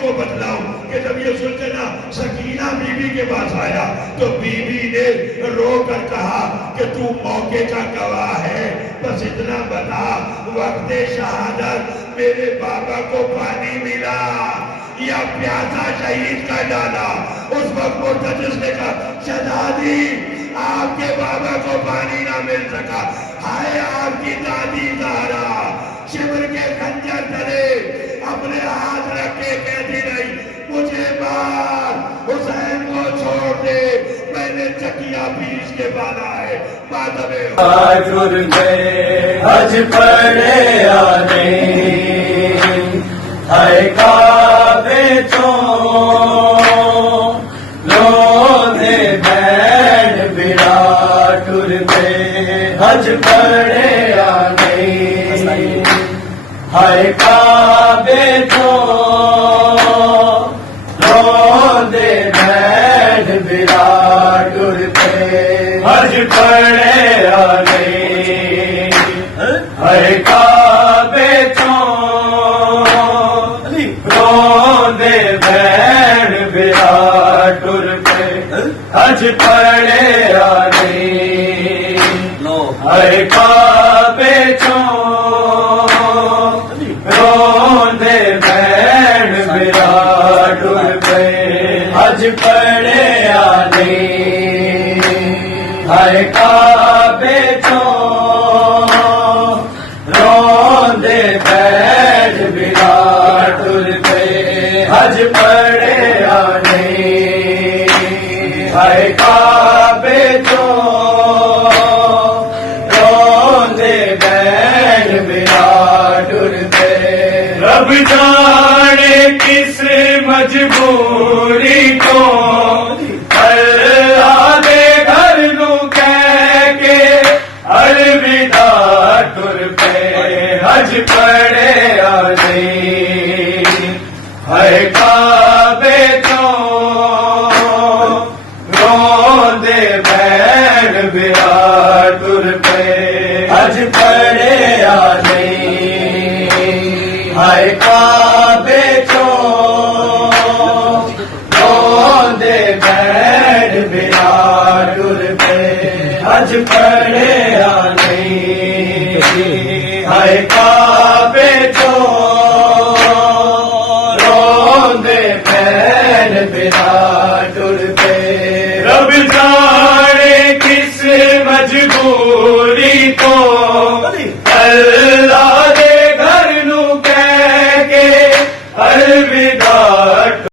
को बतलाऊं कि जब ये सुल्ताना सकीना बीबी के पास आया तो बीबी ने रो कर कहा कि तू मौके का गवाह है, बस इतना बता वक्त शहादत मेरे बाबा को पानी मिला या प्यासा शहीद कर डाला। उस वक्त मुर्तजिस ने कहा शहजादी आपके बाबा को पानी ना मिल सका, हाय आपकी दादी ज़हरा शिविर के खंजर तले अपने हाथ रख के कहती रही मुझे मार, हुसैन को छोड़ दे, मैंने चकिया पीस के बाला है बादमे हज पड़े आने हाय काबे चो लोधे बैठ विराट पे हज पड़े आने हाय काबे चो लोधे बैठ विराट पे हज पड़े आने हाय काबे चो रोंदे बैठ विराट पे हज पड़े आने हाय काबे चो रोंदे बैठ विराट पे हज पड़े आने हाय काबे चो रोंदे बैठ विराट पे हज पड़े आने हाय काबे चो रोंदे बैठ विराट पे रब जाने किस मजबूरी को आधे घर नू कह के अलविदा टुर पे हज पड़े आने हाय काबे चो रोंदे बैठ विराट पे हज पड़े आने हाय काबे चो रोंदे बैठ विराट पे हज पड़े आने हाय काबे चो रोंदे बैठ विराट